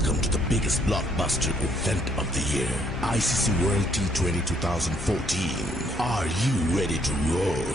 Welcome to the biggest blockbuster event of the year, ICC World T20 2014. Are you ready to roll?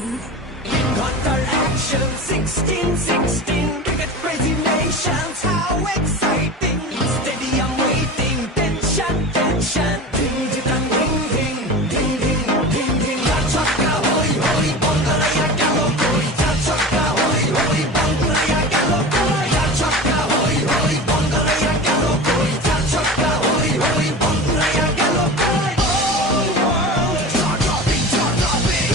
Qatar action 16-16 cricket crazy nations, how exciting! Stadium waiting, tension, tension. Ding ding ding ding ding ding ding ding. Chaka hoy hoy, Bongalaya galo koi. Chaka hoy hoy, Bongalaya galo koi. Chaka hoy hoy, Bongalaya galo koi. Chaka hoy hoy, Bongalaya galo koi. All world, jaw dropping, jaw dropping.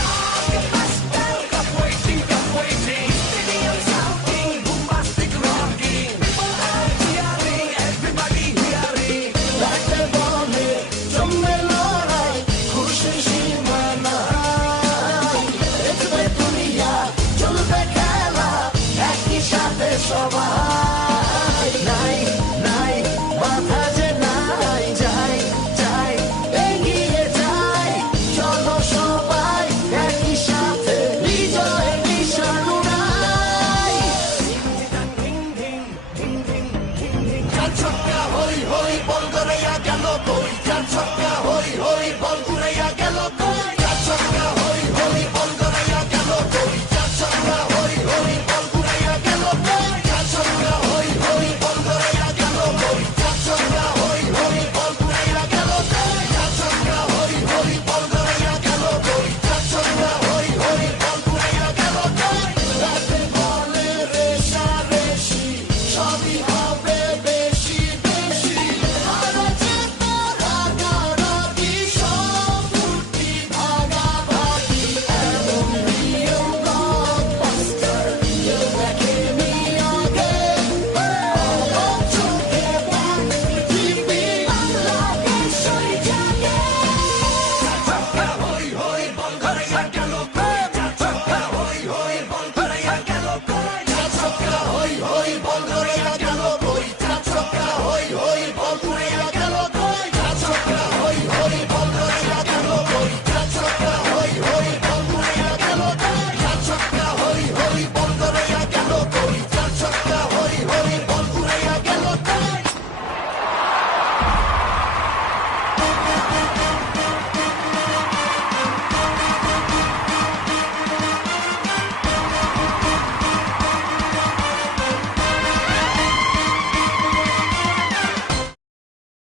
Blockbuster, cup waiting, cup waiting. Stadium shouting, bombastic rocking. People are cheering, everybody hearing. Like the volley, জমে লড়াই, খুশি মানাই। দেখবে দুনিয়া, চলবে খেলা, একই সাথে সবাই। নাই নাই বাধা যে নাই, যাই যাই এগিয়ে যাই। চলো সবাই একই সাথে বিজয় নিশান উড়াই। ধিং ধিং ধিং ধিং ধিং ধিং। চার ছক্কা হই হই, বল করে গেল কই। চার ছক্কা হই হই, বল